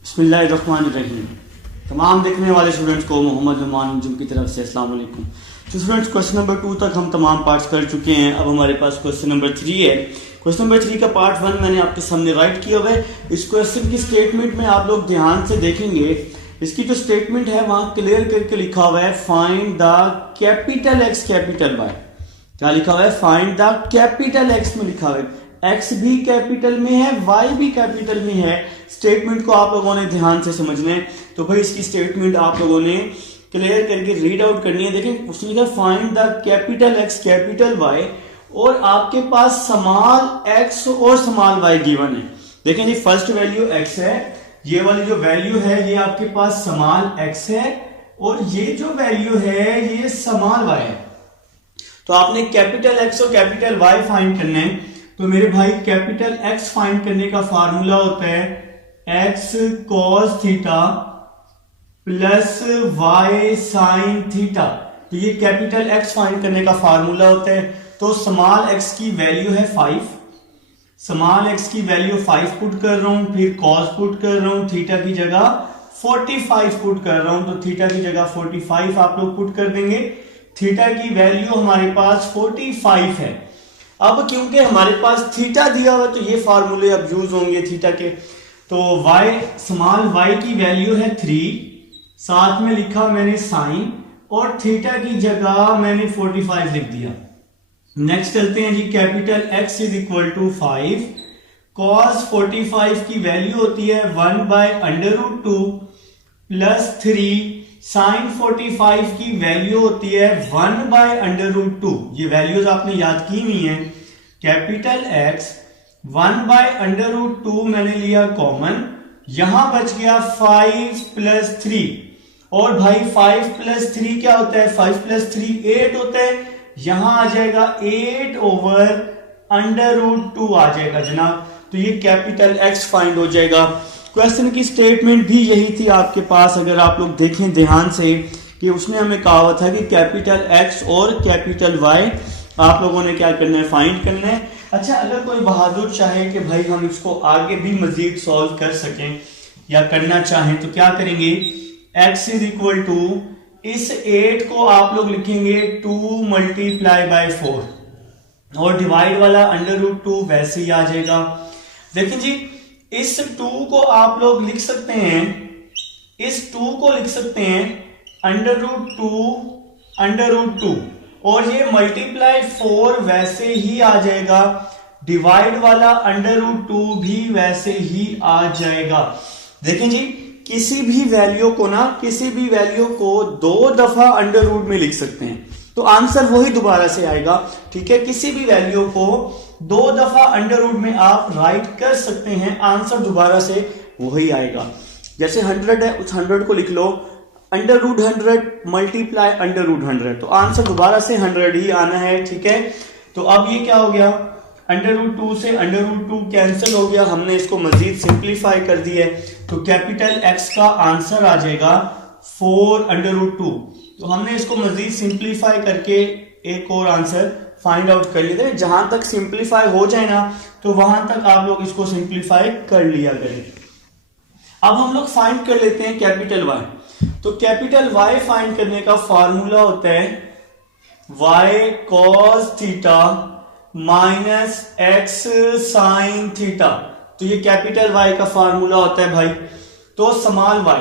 बिस्मिल्लाहिर्रहमानिर्रहीम। तमाम देखने वाले स्टूडेंट्स को मोहम्मद नुमान जुम की तरफ से अस्सलाम वालेकुम। तो स्टूडेंट्स क्वेश्चन नंबर 2 तक हम तमाम पार्ट्स कर चुके हैं। अब हमारे पास क्वेश्चन नंबर 3 है। क्वेश्चन नंबर 3 का पार्ट 1 मैंने आपके सामने राइट किया हुआ है। इस क्वेश्चन की स्टेटमेंट में आप लोग ध्यान से देखेंगे, इसकी जो स्टेटमेंट है वहां क्लियर करके लिखा हुआ है find the capital X capital Y. क्या लिखा हुआ है? फाइंड द कैपिटल एक्स में लिखा हुआ है, एक्स भी कैपिटल में है, वाई भी कैपिटल में है। स्टेटमेंट को आप लोगों ने ध्यान से समझना है। तो भाई इसकी स्टेटमेंट आप लोगों ने क्लियर करके रीड आउट करनी है। देखें उसने लिखा find the capital X capital Y और आपके पास स्मॉल एक्स और स्मॉल वाई गिवन है। देखें जी फर्स्ट वैल्यू एक्स है, ये वाली जो वैल्यू है ये आपके पास स्मॉल एक्स है और ये जो वैल्यू है ये स्मॉल वाई है। तो आपने कैपिटल एक्स और कैपिटल वाई फाइंड करना है। तो मेरे भाई कैपिटल एक्स फाइंड करने का फार्मूला होता है x cos theta plus y sine theta. तो ये कैपिटल एक्स फाइंड करने का फार्मूला होता है। तो स्मॉल एक्स की वैल्यू है 5, स्मॉल एक्स की वैल्यू 5 पुट कर रहा हूं, फिर कॉस पुट कर रहा हूं, थीटा की जगह 45 पुट कर रहा हूं। तो थीटा की जगह 45 आप लोग पुट कर देंगे। थीटा की वैल्यू हमारे पास 45 है। अब क्योंकि हमारे पास थीटा दिया हुआ तो ये फार्मूले अब यूज होंगे थीटा के। तो y स्मॉल y की वैल्यू है 3, साथ में लिखा मैंने साइन और थीटा की जगह मैंने 45 लिख दिया। नेक्स्ट चलते हैं जी capital x is equal to 5, cos 45 की वैल्यू होती है 1/√2 प्लस 3, साइन 45 की वैल्यू होती है 1/√2। ये वैल्यूज आपने याद की हुई हैं। कैपिटल X 1/√2 मैंने लिया कॉमन, यहां बच गया 5 प्लस 3 और भाई 5 प्लस 3 क्या होता है? 5 प्लस 3 8 होता है। यहां आ जाएगा 8/√2 आ जाएगा जनाब। तो ये कैपिटल X फाइंड हो जाएगा। क्वेश्चन की स्टेटमेंट भी यही थी आपके पास, अगर आप लोग देखें ध्यान से कि उसने हमें कहा हुआ था कि कैपिटल X और कैपिटल Y आप लोगों ने क्या करना है? फाइंड करना है। अच्छा अगर कोई बहादुर चाहे कि भाई हम इसको आगे भी मजीद सॉल्व कर सकें या करना चाहें तो क्या करेंगे? x इज इक्वल टू इस 8 को आप लोग लिखेंगे 2 मल्टीप्लाई बाय 4 और डिवाइड वाला √2 वैसे ही आ जाएगा। देखिए जी इस 2 को आप लोग लिख सकते हैं, इस 2 को लिख सकते हैं √2 और ये मल्टीप्लाई 4 वैसे ही आ जाएगा, डिवाइड वाला √2 भी वैसे ही आ जाएगा। देखें जी किसी भी वैल्यू को 2 दफा अंडर में लिख सकते हैं तो आंसर वही दोबारा से आएगा। ठीक है, किसी भी वैल्यू को 2 दफा अंडर में आप राइट कर सकते हैं, आंसर दोबारा से वही आएगा। जैसे 100 है, उस 100 को लिख लो √100 मल्टीप्लाई √100 तो आंसर दोबारा से 100 ही आना है। ठीक है, तो अब ये क्या हो गया? √2 से √2 कैंसिल हो गया, हमने इसको मजीद सिंप्लीफाई कर दिया है। तो कैपिटल X का आंसर आ जाएगा 4√2। तो हमने इसको मजीद सिंप्लीफाई करके एक और आंसर फाइंड आउट कर लिया। जहां तक सिंप्लीफाई हो जाए ना तो वहां तक आप लोग इसको सिंप्लीफाई कर लिया करें। अब हम लोग फाइंड कर लेते हैं कैपिटल Y। तो कैपिटल Y फाइंड करने का फॉर्मूला होता है y cos theta minus x sine theta. तो ये कैपिटल Y का फॉर्मूला होता है भाई। तो स्मॉल y,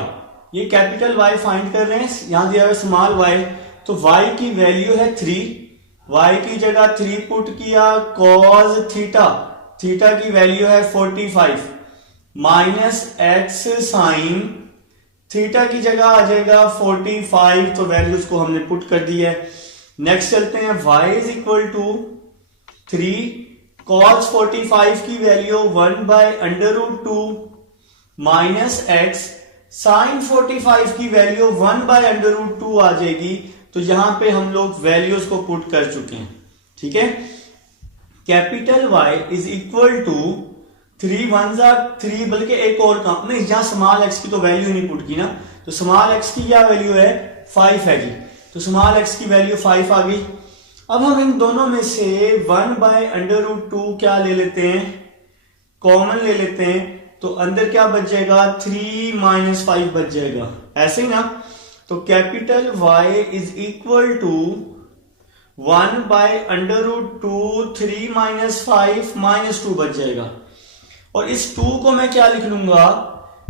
ये कैपिटल Y फाइंड कर रहे हैं, यहां दिया हुआ स्मॉल y। तो y की वैल्यू है 3, y की जगह 3 पुट किया, cos थीटा, थीटा की वैल्यू है 45 माइनस x साइन थीटा की जगह आ जाएगा 45। तो वैल्यूज को हमने पुट कर दी है। नेक्स्ट चलते हैं y is equal to 3 cos 45 की वैल्यू 1/√2 माइनस x साइन 45 की वैल्यू 1/√2 आ जाएगी। तो यहां पे हम लोग वैल्यूज को पुट कर चुके हैं। ठीक है, capital Y is equal to 3 1 3, बल्कि एक और काम नहीं, यहां स्मॉल x की तो वैल्यू नहीं पुट की ना, तो स्मॉल x की क्या वैल्यू है? 5 है जी। तो स्मॉल x की वैल्यू 5 आ गई। अब हम इन दोनों में से 1/√2 क्या ले लेते हैं? कॉमन ले लेते हैं। तो अंदर क्या बच जाएगा, 3 माइनस 5 बच जाएगा, ऐसे ही ना। तो capital Y is equal to 1 by under root 2 3 minus 5 minus 2 बच जाएगा। और इस 2 को मैं क्या लिख लूंगा,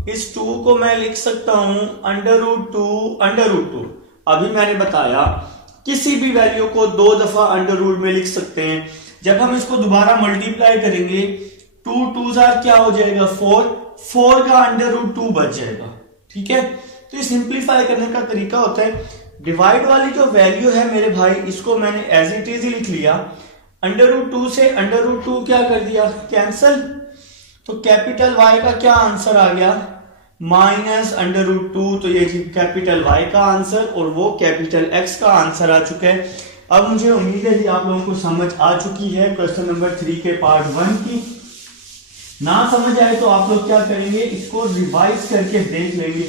इस 2 को मैं लिख सकता हूं अंडर रूट 2। अभी मैंने बताया किसी भी वैल्यू को 2 दफा अंडर रूट में लिख सकते हैं। जब हम इसको दोबारा मल्टीप्लाई करेंगे 2 2 क्या हो जाएगा 4 का अंडर रूट 2 बच जाएगा। ठीक है, तो ये सिंप्लीफाई करने का तरीका होता है। डिवाइड वाली जो वैल्यू है मेरे भाई, इसको मैंने एज इट इज ही लिख लिया। अंडर रूट 2 से अंडर रूट 2 क्या कर दिया, कैंसल। तो कैपिटल Y का क्या आंसर आ गया, माइनस अंडर रूट 2। तो ये कैपिटल Y का आंसर और वो कैपिटल X का आंसर आ चुका है। अब मुझे उम्मीद है कि आप लोगों को समझ आ चुकी है क्वेश्चन नंबर 3 के पार्ट 1 की। ना समझ आए तो आप लोग क्या करेंगे, इसको रिवाइज करके देख लेंगे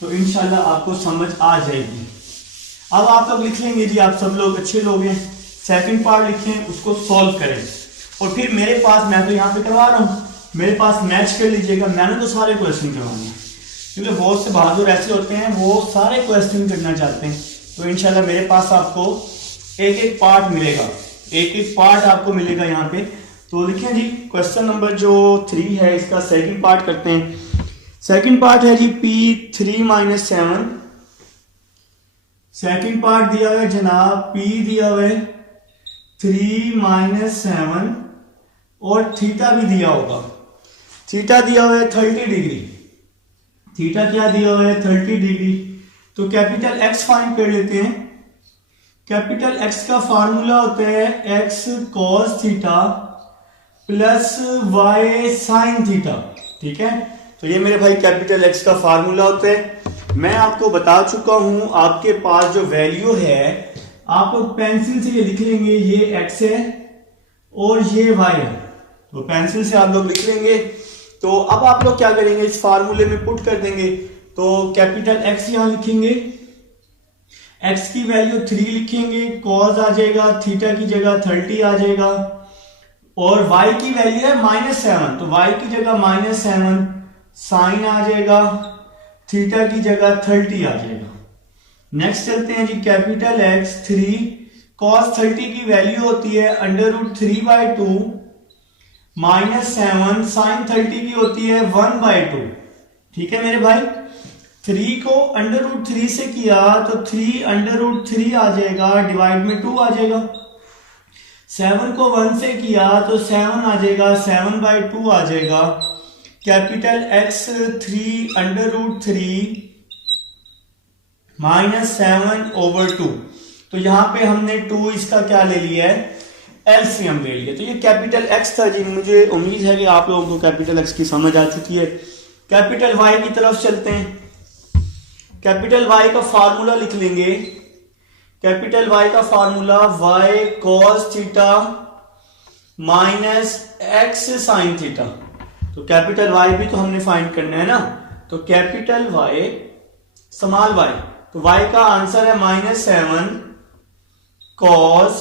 तो इंशाल्लाह आपको समझ आ जाएगी। अब आप लोग लिख लेंगे जी, आप सब लोग अच्छे लोग हैं, सेकंड पार्ट लिखें, उसको सॉल्व करें। और फिर मेरे पास, मैं तो यहाँ पे करवा रहा हूँ, मेरे पास मैच कर लीजिएगा। मैंने तो सारे क्वेश्चन करवाने हैं, क्योंकि बहुत से बहादुर ऐसे होते हैं वो सारे क्वेश्चन करना चाहते हैं। तो इंशाल्लाह मेरे पास आपको एक एक पार्ट मिलेगा, एक एक पार्ट आपको मिलेगा यहाँ पे। तो लिखें जी, क्वेश्चन नंबर जो 3 है इसका सेकंड पार्ट करते हैं। सेकंड पार्ट है जी P3 माइनस 7। सेकंड पार्ट दिया हुआ है जनाब, P दिया हुआ है 3 माइनस 7 और थीटा भी दिया होगा। थीटा दिया हुआ है 30 डिग्री। थीटा क्या दिया हुआ है, 30 डिग्री। तो कैपिटल X फाइंड कर लेते हैं। कैपिटल X का फार्मूला होता है x cos theta plus y sin theta. ठीक है, तो ये मेरे भाई कैपिटल X का फार्मूला होता है। मैं आपको बता चुका हूं, आपके पास जो वैल्यू है आप लोग पेंसिल से ये लिख लेंगे, ये x है और ये y है। तो पेंसिल से आप लोग लिख लेंगे। तो अब आप लोग क्या करेंगे, इस फार्मूले में पुट कर देंगे। तो कैपिटल X यहां लिखेंगे, x की वैल्यू 3 लिखेंगे, cos आ जाएगा, थीटा की जगह 30 आ जाएगा, और y की वैल्यू है -7, तो y की जगह -7, साइन आ जाएगा, थीटा की जगह 30 आ जाएगा। नेक्स्ट चलते हैं जी, कैपिटल X 3 cos 30 की वैल्यू होती है अंडर रूट 3/2 -7 साइन 30 की होती है 1/2। ठीक है मेरे भाई, 3 को अंडर रूट 3 से किया तो 3 अंडर रूट 3 आ जाएगा, डिवाइड में 2 आ जाएगा। 7 को 1 से किया तो 7 आ जाएगा, 7/2 आ जाएगा। Capital X 3 under root 3 -7/2। तो यहां पे हमने 2 इसका क्या ले लिया है, एलसीएम ले लिया। तो ये कैपिटल X था जी। मुझे उम्मीद है कि आप लोगों को कैपिटल X की समझ आ चुकी है। कैपिटल Y की तरफ चलते हैं। कैपिटल Y का फार्मूला लिख लेंगे। कैपिटल Y का formula y cos theta minus x sin theta. तो कैपिटल Y भी तो हमने फाइंड करना है ना। तो कैपिटल Y स्मॉल y, तो y का आंसर है -7 cos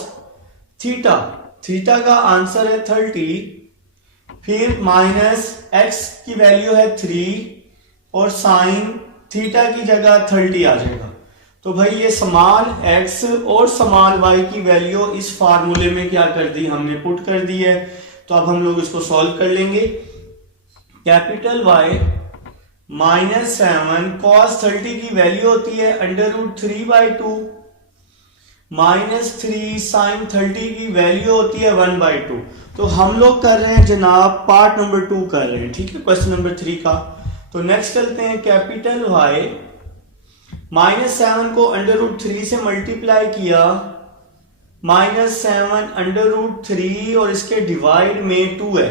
थीटा। थीटा का आंसर है 30, फिर माइनस x की वैल्यू है 3 और साइन थीटा की जगह 30 आ जाएगा। तो भाई ये स्मॉल x और स्मॉल y की वैल्यू इस फार्मूले में क्या कर दी, हमने पुट कर दी है। तो अब हम लोग इसको सॉल्व कर लेंगे। कैपिटल Y -7 cos 30 की वैल्यू होती है अंडर रूट 3/2 -3 sin 30 की वैल्यू होती है 1/2। तो हम लोग कर रहे हैं जनाब पार्ट नंबर 2 कर रहे हैं, ठीक है, क्वेश्चन नंबर 3 का। तो नेक्स्ट चलते हैं। कैपिटल Y -7 को अंडर रूट 3 से मल्टीप्लाई किया, -7 अंडर रूट 3 और इसके डिवाइड में 2 है।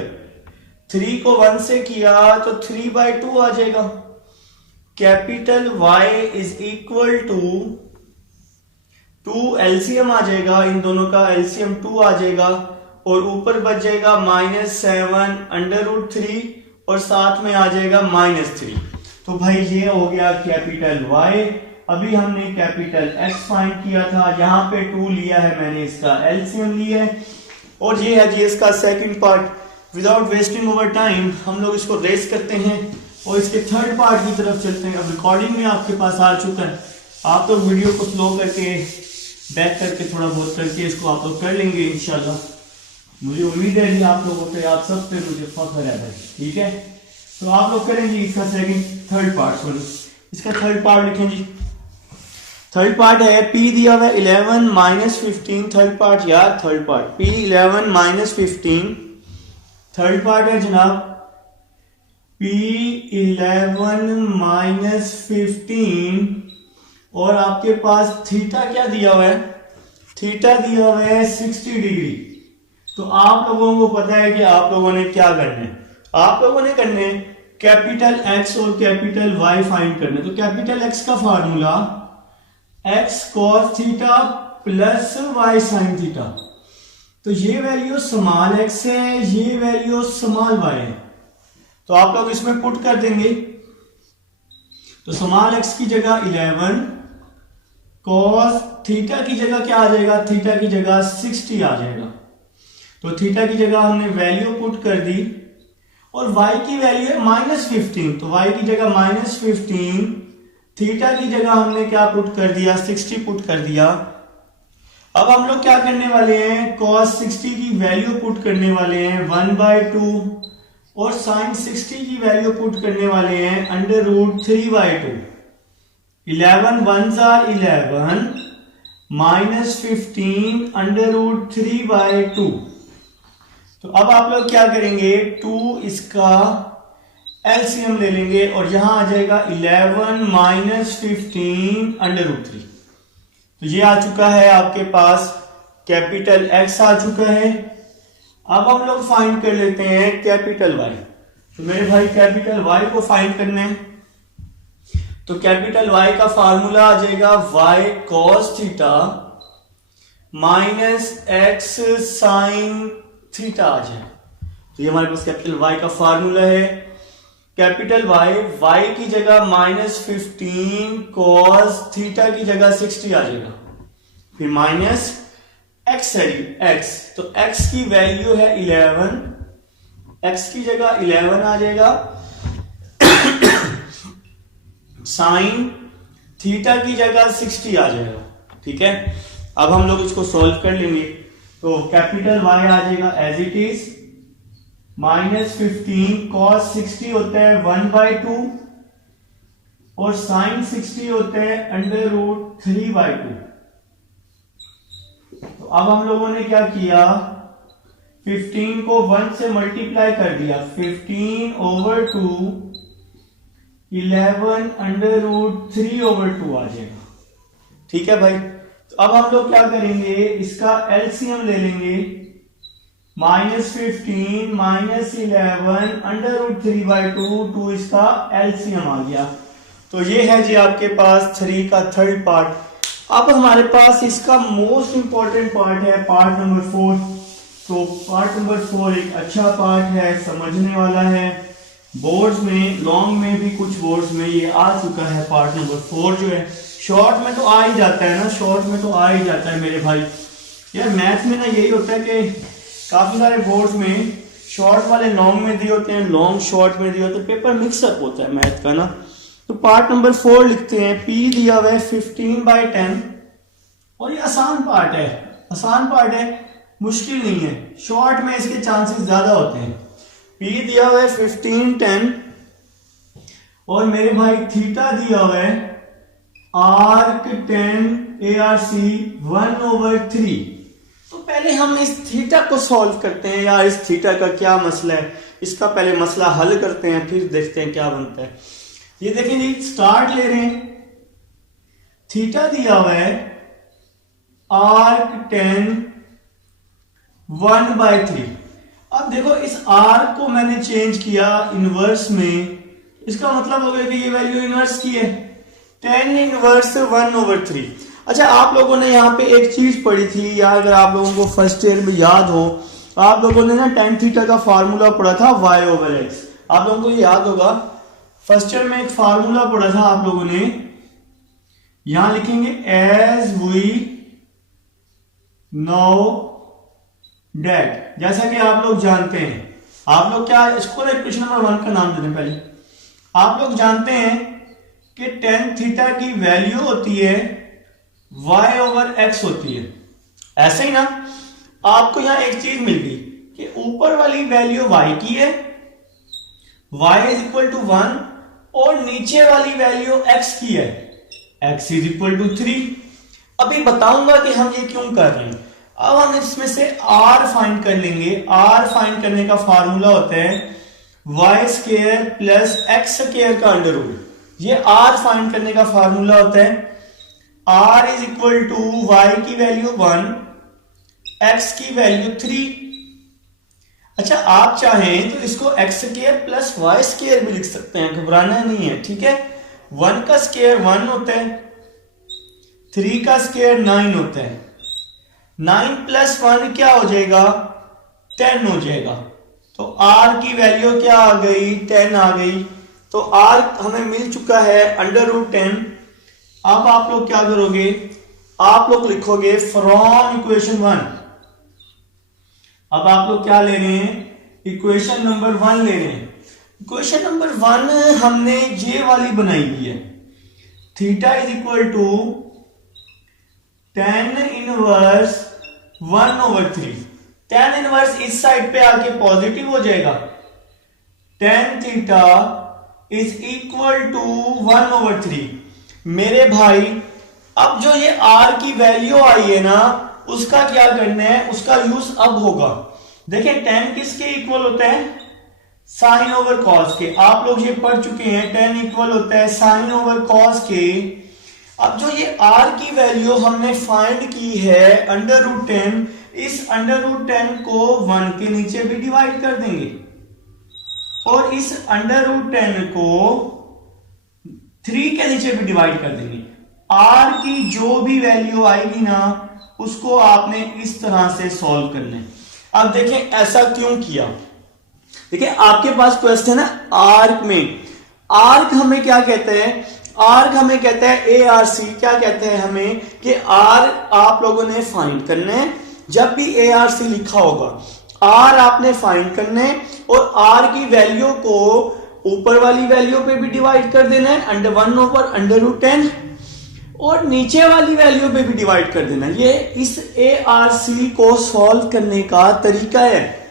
3 को 1 से किया तो 3/2 आ जाएगा। Capital Y is equal to 2 LCM आ जाएगा, इन दोनों का एलसीएम 2 आ जाएगा और ऊपर बच जाएगा -7 अंडर रूट 3 और साथ में आ जाएगा -3। तो भाई ये हो गया कैपिटल Y। अभी हमने कैपिटल X फाइंड किया था, यहां पे 2 लिया है मैंने, इसका एलसीएम लिया है। और ये है जी इसका second part. Without wasting over time हम लोग इसको रेस करते हैं और इसके थर्ड पार्ट की तरफ चलते हैं। अब रिकॉर्डिंग में आपके पास आ चुका है, आप तो वीडियो को स्लो करके बैक करके थोड़ा बहुत करके इसको आप लोग कर लेंगे इंशाल्लाह। मुझे उम्मीद है आप लोगों पे, आप सब पे मुझे फख्र है भाई, ठीक है। तो आप लोग करेंगे इसका थर्ड पार्ट, सॉरी इसका थर्ड पार्ट लिखें जी। थर्ड पार्ट है P दिया हुआ है 11 माइनस 15, थर्ड पार्ट यार, third part P 11 minus 15, third part है जनाब P 11 माइनस 15 और आपके पास थीटा क्या दिया हुआ है, थीटा दिया हुआ है 60 डिग्री। तो आप लोगों को पता है कि आप लोगों ने क्या करना है, आप लोगों ने करने कैपिटल X और कैपिटल Y फाइंड करने। तो कैपिटल X का formula x cos theta plus y sin theta, तो ये वैल्यू स्मॉल x है, ये वैल्यू स्मॉल y है, तो आप लोग इसमें पुट कर देंगे। तो स्मॉल x की जगह 11, cos थीटा की जगह क्या आ जाएगा, थीटा की जगह 60 आ जाएगा। तो थीटा की जगह हमने वैल्यू पुट कर दी और y की वैल्यू है माइनस 15, तो y की जगह माइनस 15, थीटा की जगह हमने क्या पुट कर दिया, 60 पुट कर दिया। अब हम लोग क्या करने वाले हैं, cos 60 की वैल्यू पुट करने वाले हैं 1/2 और sin 60 की वैल्यू पुट करने वाले हैं √3/2। 11 1s are 11 माइनस 15 √3/2। तो अब आप लोग क्या करेंगे, 2 इसका एलसीएम ले लेंगे और यहां आ जाएगा 11 माइनस 15 √3। तो ये आ चुका है आपके पास, कैपिटल X आ चुका है। अब हम लोग फाइंड कर लेते हैं कैपिटल Y। तो मेरे भाई कैपिटल Y को फाइंड करना है, तो कैपिटल Y का फार्मूला आ जाएगा y cos theta minus x sin theta आ जाएगा। तो ये हमारे पास कैपिटल Y का फार्मूला है। कैपिटल y की जगह माइनस 15 cos थीटा की जगह 60 आ जाएगा, फिर माइनस x है x, तो x की वैल्यू है 11, x की जगह 11 आ जाएगा, साइन थीटा की जगह 60 आ जाएगा, ठीक है। अब हम लोग इसको सॉल्व कर लेंगे। तो कैपिटल Y आ जाएगा as it is, minus 15 cos 60 होता है 1/2 और sin 60 होता है √3/2। तो अब हम लोगों ने क्या किया, 15 को 1 से मल्टीप्लाई कर दिया, 15/2 11 √3/2 आ जाएगा, ठीक है भाई। तो अब हम लोग क्या करेंगे, इसका एलसीएम ले लेंगे, माइनस 15 माइनस 11 √3/2, 2 इसका एलसीएम आ गया। तो ये है जी आपके पास 3 का थर्ड पार्ट। अब हमारे पास इसका मोस्ट इंपॉर्टेंट पार्ट है पार्ट नंबर 4। तो पार्ट नंबर 4 एक अच्छा पार्ट है, समझने वाला है। बोर्ड्स में, लॉन्ग में भी कुछ बोर्ड्स में ये आ चुका है। पार्ट नंबर 4 जो है शॉर्ट में तो आ ही जाता है ना, शॉर्ट में तो आ ही जाता है मेरे भाई। यार मैथ में ना यही होता है कि काफी सारे बोर्ड्स में शॉर्ट वाले लॉन्ग में दिए होते हैं, लॉन्ग शॉर्ट में दिए होते हैं, पेपर मिक्सअप होता है मैथ का ना। तो पार्ट नंबर 4 लिखते हैं, P दिया हुआ है 15/10 और ये आसान पार्ट है, आसान पार्ट है, मुश्किल नहीं है। शॉर्ट में इसके चांसेस ज्यादा होते हैं। P दिया हुआ है 15/10 और मेरे भाई थीटा दिया हुआ है arc10 ARC 1/3। तो पहले हम इस थीटा को सॉल्व करते हैं। यार इस थीटा का क्या मसला है, इसका पहले मसला हल करते हैं, फिर देखते हैं क्या बनता है। ये देखें जी, स्टार्ट ले रहे हैं, थीटा दिया हुआ है arc10 1/3। अब देखो इस आर्क को मैंने चेंज किया इनवर्स में, इसका मतलब हो गया कि ये वैल्यू इनवर्स की है, 10 इनवर्स 1/3। अच्छा आप लोगों ने यहाँ पे एक चीज पढ़ी थी यार, अगर आप लोगों को फर्स्ट ईयर में याद हो, आप लोगों ने ना tan थीटा का फार्मूला पढ़ा था y/x। आप लोगों को ये याद होगा, फर्स्ट ईयर में एक फार्मूला पढ़ा था आप लोगों ने, यहां लिखेंगे एज वी नो डेट। जैसा कि आप लोग जानते हैं आप लोग क्या इसको इक्वेशन नंबर 1 का नाम देते हैं पहले। आप लोग जानते हैं कि टेन थीटा की वैल्यू होती है y ओवर x होती है। ऐसे ही ना आपको यहां एक चीज मिल गई कि ऊपर वाली वैल्यू y की है, y इज इक्वल टू 1, और नीचे वाली वैल्यू x की है, x इज इक्वल टू 3। अभी बताऊंगा कि हम ये क्यों कर रहे हैं। अब हम इसमें से r फाइंड कर लेंगे। r फाइंड करने का फार्मूला होता है y square plus x square का अंडर रूट। ये r फाइंड करने का फार्मूला होता है r is equal to y की वैल्यू 1, x की वैल्यू 3। अच्छा, आप चाहें तो इसको x square plus y square भी लिख सकते हैं, घबराना नहीं है, ठीक है। 1 का स्क्वायर 1 होता है, 3 का स्क्वायर 9 होता है, 9 प्लस 1 क्या हो जाएगा, 10 हो जाएगा। तो r की वैल्यू क्या आ गई, 10 आ गई। तो r हमें मिल चुका है अंडर रूट 10। अब आप लोग क्या करोगे, आप लोग लिखोगे फ्रॉम इक्वेशन 1। अब आप लोग क्या ले रहे हैं, इक्वेशन नंबर 1 ले रहे हैं। इक्वेशन नंबर 1 हमने ये वाली बनाई हुई है, theta is equal to tan inverse 1 over 3। tan inverse इस साइड पे आके पॉजिटिव हो जाएगा, tan theta is equal to 1 over 3। मेरे भाई अब जो ये r की वैल्यू आई है ना, उसका क्या करना है, उसका यूज अब होगा। देखिए tan किसके इक्वल होता है, साइन ओवर कॉस के। आप लोग ये पढ़ चुके हैं, tan इक्वल होता है साइन ओवर कॉस के। अब जो ये r की वैल्यू हमने फाइंड की है अंडर रूट 10, इस अंडर रूट 10 को 1 के नीचे भी डिवाइड कर देंगे और इस अंडर रूट 10 को 3 के नीचे भी डिवाइड कर देंगे। r की जो भी वैल्यू आएगी ना, उसको आपने इस तरह से सॉल्व करना है। अब देखें ऐसा क्यों किया। देखिए आपके पास क्वेश्चन है आर्क में। आर्क हमें क्या कहते हैं, आर्क हमें कहता है ARC। क्या कहते हैं हमें कि R आप लोगों ने फाइंड करना है। जब भी ARC लिखा होगा, R आपने फाइंड करना है और R की वैल्यू को ऊपर वाली वैल्यू पे भी डिवाइड कर देना है, अंडर 1 ओवर अंडर रूट 10, और नीचे वाली वैल्यू पे भी डिवाइड कर देना। ये इस ARC को सॉल्व करने का तरीका है।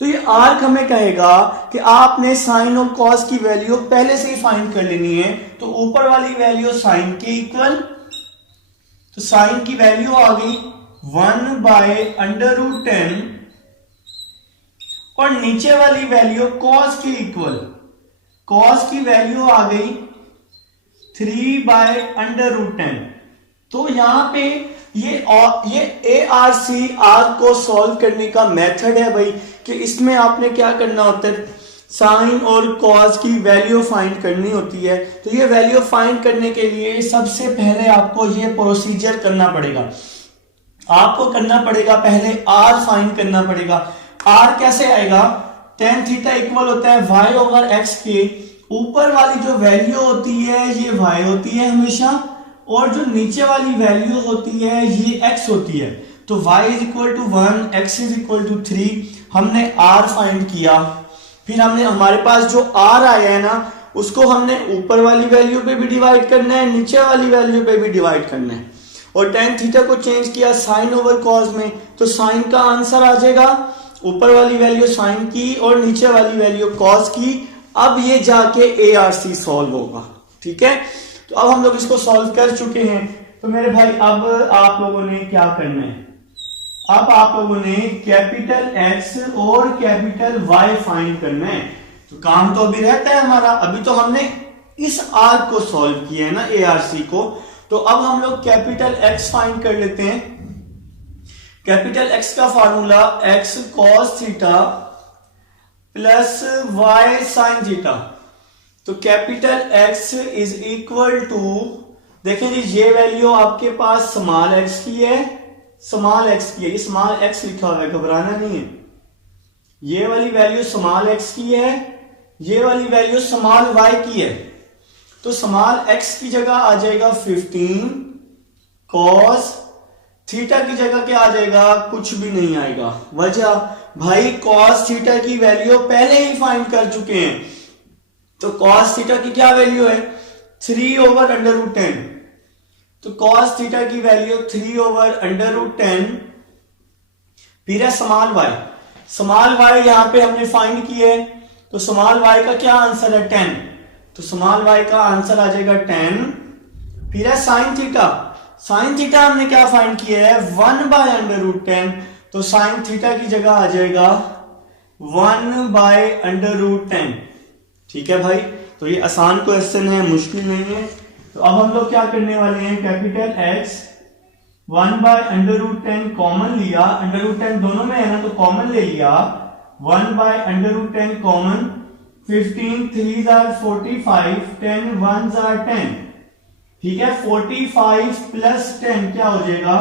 तो ये आर्क हमें कहेगा कि आपने साइन और कॉस की वैल्यू पहले से ही फाइंड कर लेनी है। तो ऊपर वाली वैल्यू साइन के इक्वल, तो साइन की वैल्यू आ गई 1 बाय अंडर रूट 10, और नीचे वाली वैल्यू कॉस के इक्वल, कॉस की वैल्यू आ गई 3 बाय अंडर रूट 10। तो यहां पे ये ARC आर्क को सॉल्व करने का मेथड है भाई, कि इसमें आपने क्या करना होता है, साइन और कॉस की वैल्यू फाइंड करनी होती है। तो ये वैल्यू फाइंड करने के लिए सबसे पहले आपको ये प्रोसीजर करना पड़ेगा। आपको करना पड़ेगा पहले r फाइंड करना पड़ेगा। r कैसे आएगा, tan थीटा इक्वल होता है y ओवर x के। ऊपर वाली जो वैल्यू होती है ये y होती है हमेशा, और जो नीचे वाली वैल्यू होती है ये x होती है। तो y is equal to 1, x is equal to 3। हमने r फाइंड किया, फिर हमने हमारे पास जो r आया है ना, उसको हमने ऊपर वाली वैल्यू पे भी डिवाइड करना है, नीचे वाली वैल्यू पे भी डिवाइड करना है। और tan थीटा को चेंज किया साइन ओवर कॉस में, तो साइन का आंसर आ जाएगा ऊपर वाली वैल्यू साइन की और नीचे वाली वैल्यू कॉस की। अब ये जाके ARC सॉल्व होगा, ठीक है। तो अब हम लोग इसको सॉल्व कर चुके हैं। तो मेरे भाई अब आप लोगों ने क्या करना है, अब आप लोगों ने कैपिटल X और कैपिटल Y फाइंड करना है। तो काम तो अभी रहता है हमारा, अभी तो हमने इस आर्क को सॉल्व किया है ना, ARC को। तो अब हम लोग कैपिटल X फाइंड कर लेते हैं। कैपिटल X का formula x cos theta plus y sin theta. तो capital X is equal to, देखें जी ये वैल्यू आपके पास स्मॉल x की है, स्मॉल x की है, ये स्मॉल x लिखा हुआ है, घबराना नहीं है। ये वाली वैल्यू स्मॉल x की है, ये वाली वैल्यू स्मॉल y की है। तो स्मॉल x की जगह आ जाएगा 15 cos, थीटा की जगह क्या आ जाएगा, कुछ भी नहीं आएगा। वजह भाई cos थीटा की वैल्यू पहले ही फाइंड कर चुके हैं, तो cos थीटा की क्या वैल्यू है 3/√10। तो cos थीटा की वैल्यू 3/√10, फिर है स्मॉल y यहां पे हमने फाइंड किया है, तो स्मॉल y का क्या आंसर है 10, तो स्मॉल y का आंसर आ जाएगा 10। फिर है साइन थीटा हमने क्या फाइंड किया है 1/√10, तो साइन थीटा की जगह आ जाएगा 1/√10। ठीक है भाई, तो ये आसान क्वेश्चन है, मुश्किल नहीं है। तो अब हम लोग क्या करने वाले हैं, कैपिटल X 1/√10 कॉमन लिया, √10 दोनों में है ना तो कॉमन ले लिया, 1/√10 common, 15 3s are 45, 10 1s are 10। ठीक है, 45 प्लस 10 क्या हो जाएगा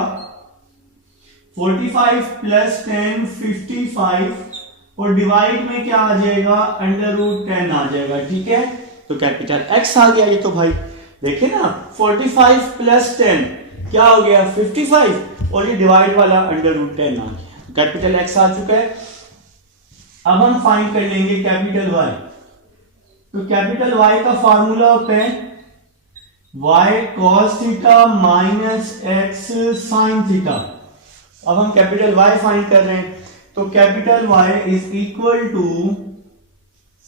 45 प्लस 10 55, और डिवाइड में क्या आ जाएगा √10 आ जाएगा। ठीक है, तो कैपिटल X आ गया ये, तो भाई देखिए ना 45 प्लस 10 क्या हो गया 55, और ये डिवाइड वाला √10 आ गया, कैपिटल X आ चुका है। अब हम फाइंड कर लेंगे कैपिटल Y। तो कैपिटल Y का फार्मूला होता है y cos theta minus x sin theta. अब हम कैपिटल Y फाइंड कर रहे हैं, तो capital Y is equal to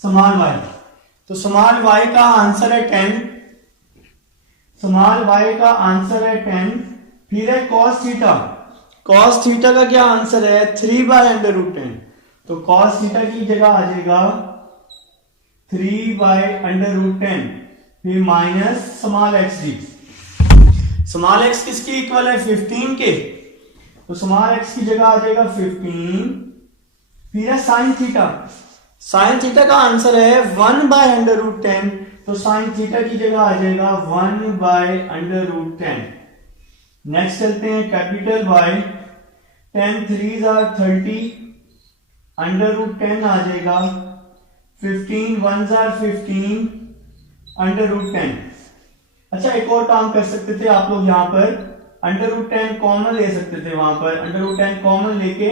small y, तो स्मॉल y का आंसर है 10, स्मॉल y का आंसर है 10। फिर है cos थीटा का क्या आंसर है 3/√10, तो cos थीटा की जगह आ जाएगा 3/√10, फिर minus small x D, small x किसकी इक्वल है 15 के, तो स्मॉल x की जगह आ जाएगा 15। फिर है साइन थीटा का आंसर है 1/√10, तो साइन थीटा की जगह आ जाएगा 1/√10। नेक्स्ट चलते हैं कैपिटल Y, 10 3s are 30, √10 आ जाएगा, 15 1s are 15, √10। अच्छा, एक और काम कर सकते थे आप लोग, यहां पर √10 कॉमन ले सकते थे, वहां पर √10 कॉमन लेके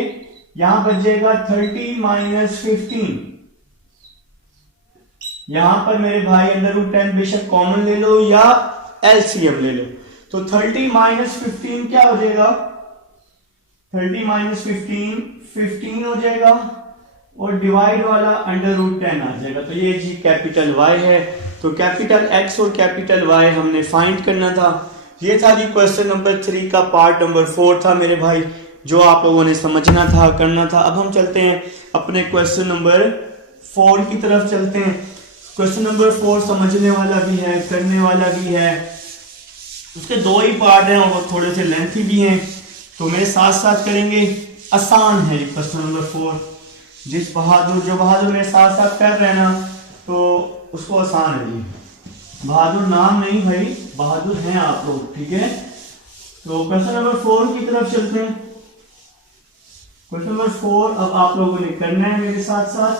यहां बच जाएगा 30 माइनस 15। यहां पर मेरे भाई √10 बेशक कॉमन ले लो या एलसीएम ले लो, तो 30 माइनस 15 क्या हो जाएगा 30 माइनस 15 हो जाएगा, और डिवाइड वाला √10 आ जाएगा। तो ये जी कैपिटल Y है। तो कैपिटल X और कैपिटल Y हमने फाइंड करना था। ये था जी क्वेश्चन नंबर 3 का पार्ट नंबर 4 था मेरे भाई, जो आप लोगों ने समझना था, करना था। अब हम चलते हैं अपने क्वेश्चन नंबर 4 की तरफ चलते हैं। क्वेश्चन नंबर 4 समझने वाला भी है, करने वाला भी है, उसके दो ही पार्ट हैं और वो थोड़े से लेंथी भी हैं, तो मेरे साथ साथ करेंगे। आसान है क्वेश्चन नंबर 4, जो बहादुर मेरे साथ साथ कर रहे हैं ना, तो उसको आसान है जी। बहादुर नाम नहीं भाई, बहादुर हैं आप लोग, ठीक है। तो क्वेश्चन नंबर 4 की तरफ चलते हैं। क्वेश्चन नंबर 4 अब आप लोगों ने करना है मेरे साथ साथ,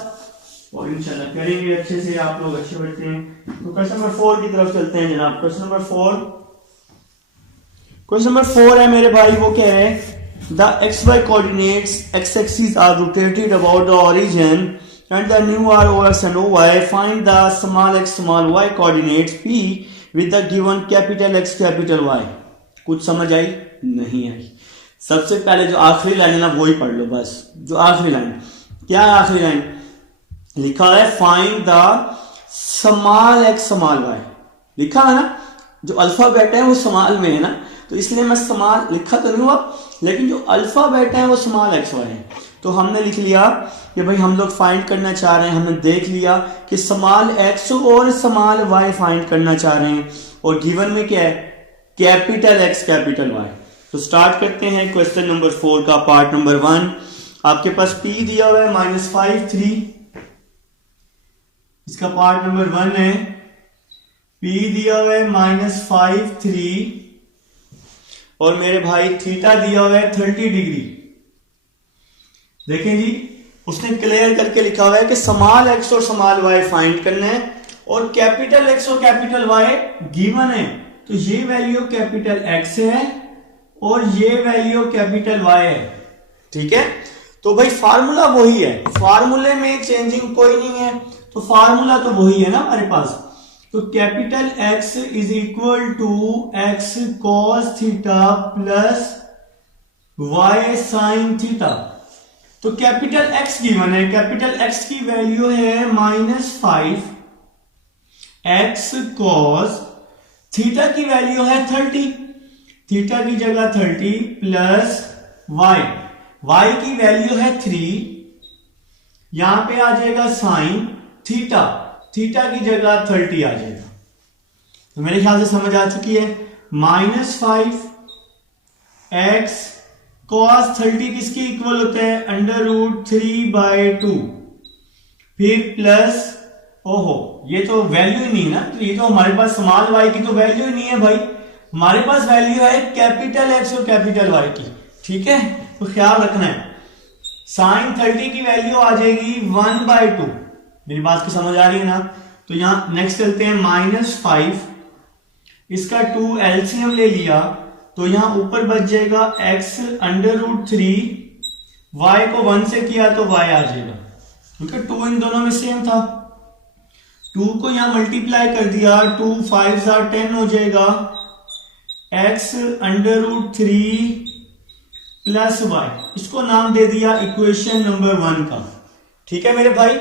और इंशाल्लाह करेंगे अच्छे से, आप लोग अच्छे बच्चे हैं। तो क्वेश्चन नंबर 4 की तरफ चलते हैं जनाब। क्वेश्चन नंबर 4 है मेरे भाई, वो कह रहे हैं the xy coordinates x axis are rotated about the origin and the new are over and oy. Find the small x small y coordinates p with the given capital X capital Y। कुछ समझ आई नहीं आई? सबसे पहले जो आखिरी line है ना वो ही पढ़ लो बस। जो आखिरी लाइन, क्या है आखिरी लाइन? लिखा है find the small x small y, लिखा है ना। जो अल्फाबेट है वो स्मॉल में है ना, तो इसलिए मैं स्मॉल लिखा तो नहीं हुआ, लेकिन जो अल्फाबेट है वो स्मॉल एक्स वाई है। तो हमने लिख लिया कि भाई हम लोग फाइंड करना चाह रहे हैं, हमने देख लिया कि स्मॉल एक्स और स्मॉल वाई फाइंड करना चाह रहे हैं, और गिवन में क्या है कैपिटल एक्स कैपिटल वाई। तो स्टार्ट करते हैं क्वेश्चन नंबर 4 का पार्ट नंबर 1। आपके पास p दिया हुआ है -5 3, इसका पार्ट नंबर 1 है। p दिया हुआ है -5 3, और मेरे भाई थीटा दिया हुआ है 30 डिग्री। देखें जी, उसने क्लियर करके लिखा हुआ है कि स्मॉल एक्स और स्मॉल वाई फाइंड करना है, और कैपिटल एक्स और कैपिटल वाई गिवन है। तो ये वैल्यू कैपिटल एक्स है और ये वैल्यू कैपिटल वाई है, ठीक है। तो भाई फार्मूला वही है, फार्मूले में चेंजिंग कोई नहीं है, तो फार्मूला तो वही है ना हमारे पास। तो capital X is equal to x cos theta plus y sine theta. तो कैपिटल X गिवन है, कैपिटल X की वैल्यू है -5, x कॉस थीटा की वैल्यू है 30, थीटा की जगह 30 प्लस y की वैल्यू है 3, यहां पे आ जाएगा साइन थीटा, थीटा की जगह 30 आ जाएगा। तो मेरे ख्याल से समझ आ चुकी है। -5 x cos 30 किसके इक्वल होता है, √3/2, फिर प्लस, ओहो ये तो वैल्यू ही नहीं ना, तो ये तो हमारे पास स्मॉल y की तो वैल्यू ही नहीं है भाई, हमारे पास वैल्यू है कैपिटल X और कैपिटल Y की, ठीक है। तो ख्याल रखना है, साइन 30 की वैल्यू आ जाएगी 1/2, मेरी बात की समझ आ रही है ना। तो यहां नेक्स्ट चलते हैं, -5 इसका 2 एलसीएम ले लिया, तो यहां ऊपर बच जाएगा x √3, y को 1 से किया तो y आ जाएगा, क्योंकि 2 इन दोनों में सेम था। 2 को यहां मल्टीप्लाई कर दिया, 2 5 10 हो जाएगा, x √3 प्लस y, इसको नाम दे दिया इक्वेशन नंबर 1 का, ठीक है मेरे भाई।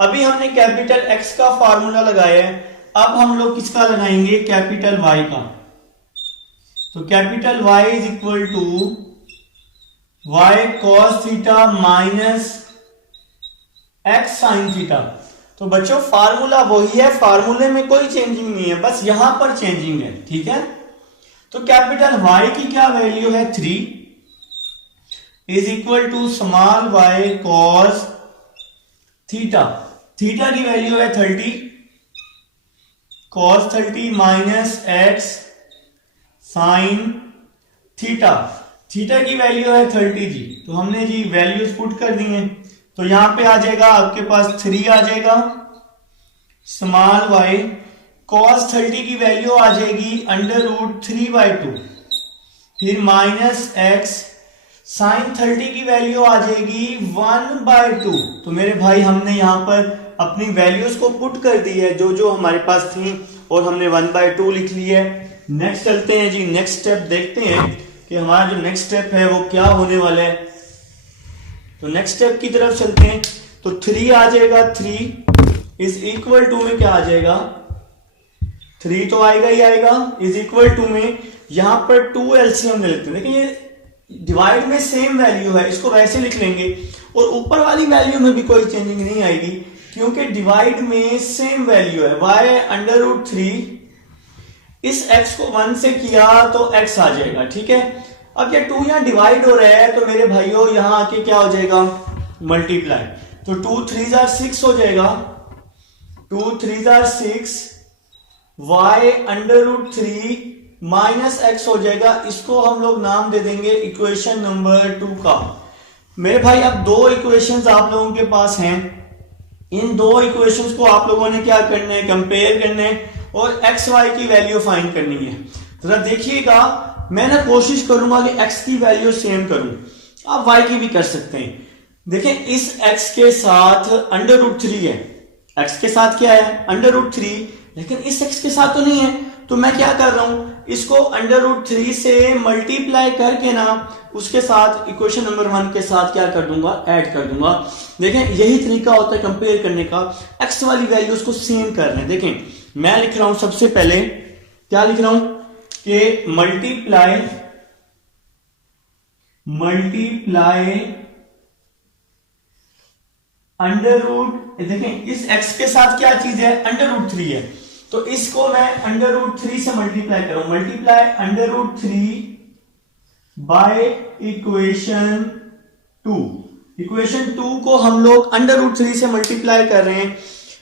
अभी हमने कैपिटल X का फार्मूला लगाया है, अब हम लोग किसका लगाएंगे, कैपिटल Y का। तो capital Y is equal to y cos theta minus x sine theta. तो बच्चों फार्मूला वही है, फार्मूले में कोई चेंजिंग नहीं है, बस यहां पर चेंजिंग है, ठीक है। तो कैपिटल Y की क्या वैल्यू है 3 is equal to small y cos theta, theta की वैल्यू है 30, cos 30 minus x sine theta, theta की वैल्यू है 30 जी। तो हमने जी वैल्यूज पुट कर दी हैं, तो यहां पे आ जाएगा आपके पास 3 आ जाएगा, स्मॉल y cos 30 की वैल्यू आ जाएगी √3/2, फिर माइनस x साइन 30 की वैल्यू आ जाएगी 1/2। तो मेरे भाई हमने यहां पर अपनी वैल्यूज को पुट कर दी है, जो जो हमारे पास थी, और हमने 1/2 लिख ली है। नेक्स्ट चलते हैं जी, नेक्स्ट स्टेप देखते हैं कि हमारा जो नेक्स्ट स्टेप है वो क्या होने वाला है। तो नेक्स्ट स्टेप की तरफ चलते हैं, तो 3 आ जाएगा, 3 इज इक्वल टू में क्या आ जाएगा, 3 तो आएगा ही आएगा, इज इक्वल टू में यहां पर 2 एलसीएम ले लेते हैं। देखिए ये डिवाइड में सेम वैल्यू है, इसको वैसे लिख लेंगे, और ऊपर वाली वैल्यू में भी कोई चेंजिंग नहीं आएगी, क्योंकि डिवाइड में सेम वैल्यू है, y √3, इस x को 1 से किया तो x आ जाएगा, ठीक है। अब ये 2 यहां डिवाइड हो रहा है, तो मेरे भाइयों यहां आके क्या हो जाएगा, मल्टीप्लाई, तो 2 3 6 हो जाएगा, 2 3 6, y √3 माइनस x हो जाएगा, इसको हम लोग नाम दे देंगे इक्वेशन नंबर 2 का। मेरे भाई अब 2 इक्वेशंस आप लोगों के पास हैं, इन 2 इक्वेशंस को आप लोगों ने क्या करना है, कंपेयर करना है, और x y की वैल्यू फाइंड करनी है। जरा देखिएगा, मैं ना कोशिश करूंगा कि x की वैल्यू सेम करूं, आप y की भी कर सकते हैं। देखें इस x के साथ √3 है, x के साथ क्या है √3, लेकिन इस x के साथ तो नहीं है, तो मैं क्या कर रहा हूं, इसको √3 से मल्टीप्लाई करके ना उसके साथ इक्वेशन नंबर 1 के साथ क्या कर दूंगा, ऐड कर दूंगा। देखें यही तरीका होता है कंपेयर करने का, x वाली वैल्यूज को सेम करना है। देखें मैं लिख रहा हूं, सबसे पहले क्या लिख रहा हूं कि मल्टीप्लाई √, देखें इस x के साथ क्या चीज है, √3 है, तो इसको मैं √3 से मल्टीप्लाई करूं, मल्टीप्लाई √3 बाय इक्वेशन 2। इक्वेशन 2 को हम लोग √3 से मल्टीप्लाई कर रहे हैं,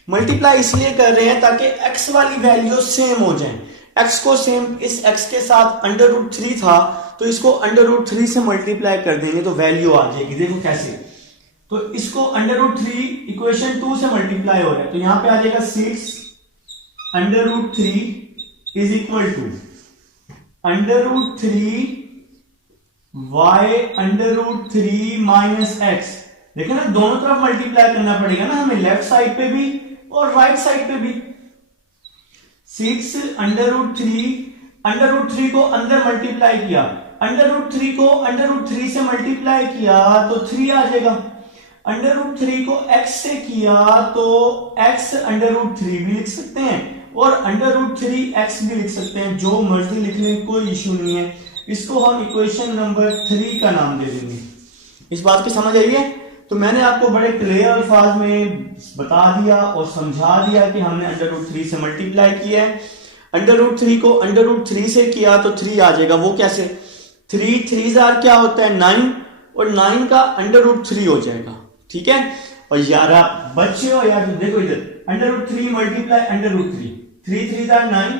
मल्टीप्लाई इसलिए कर रहे हैं ताकि x वाली वैल्यू सेम हो जाए, x को सेम, इस x के साथ √3 था, तो इसको √3 से मल्टीप्लाई कर देंगे तो वैल्यू आ जाएगी। देखो कैसे, तो इसको √3 इक्वेशन 2 से मल्टीप्लाई हो रहा है, तो यहां पे आ जाएगा 6 √3 is equal to √3 y √3 minus x, देखिए ना, दोनों तरफ मल्टीप्लाई करना पड़ेगा ना हमें, लेफ्ट साइड पे भी और राइट साइड पे भी। 6 अंडर रूट 3 को अंदर मल्टीप्लाई किया, अंडर रूट 3 को अंडर रूट 3 से मल्टीप्लाई किया तो 3 आ जाएगा। अंडर रूट 3 को x से किया तो x अंडर रूट 3 भी लिख सकते हैं और अंडर रूट 3 x भी लिख सकते हैं, जो मर्जी लिख लें, कोई इश्यू नहीं है। इसको हम इक्वेशन नंबर 3 का नाम दे देंगे। इस बात की समझ आई है? तो मैंने आपको बड़े क्लियर अल्फाज में बता दिया और समझा दिया कि हमने अंडर रूट 3 से मल्टीप्लाई किया है। अंडर रूट 3 को अंडर रूट 3 से किया तो 3 आ जाएगा। वो कैसे? 3 3 क्या होता है? 9, और 9 का अंडर रूट 3 हो जाएगा। ठीक है, और यार आप बच्चे हो यार, देखो इधर under root 3 multiply under root 3, 3 3 9,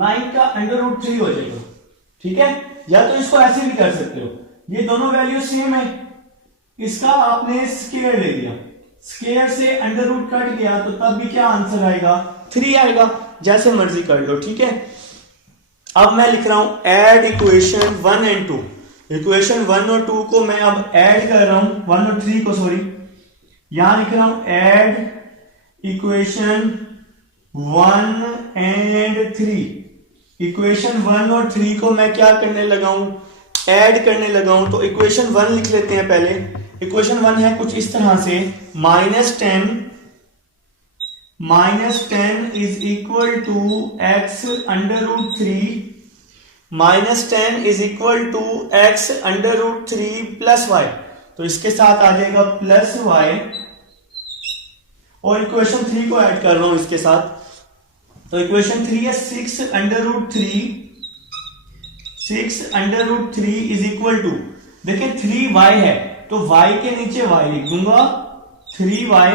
9 का अंडर रूट 3 हो जाएगा। ठीक है, या तो इसको ऐसे भी कर सकते हो, ये दोनों वैल्यू सेम है, इसका आपने स्क्वायर ले लिया, स्क्वायर से अंडर रूट कट गया तो तब भी क्या आंसर आएगा? 3 आएगा। जैसे मर्जी कर लो। ठीक है, अब मैं लिख रहा हूं ऐड इक्वेशन 1 एंड 2। इक्वेशन 1 और 2 को मैं अब ऐड कर रहा हूं, 1 और 3 को, सॉरी, यहां लिख रहा हूं ऐड इक्वेशन 1 एंड 3। इक्वेशन 1 और 3 को मैं क्या करने लगा हूं? ऐड करने लगा हूं। तो इक्वेशन 1 लिख लेते हैं पहले। इक्वेशन 1 है कुछ इस तरह से, -10 is equal to x under root 3, -10 is equal to x under root 3 plus y। तो इसके साथ आ जाएगा प्लस y, और इक्वेशन 3 को ऐड कर रहा हूं इसके साथ। तो इक्वेशन 3 है 6 under root 3 is equal to, देखिए 3y है तो y के नीचे y लिख दूंगा 3y,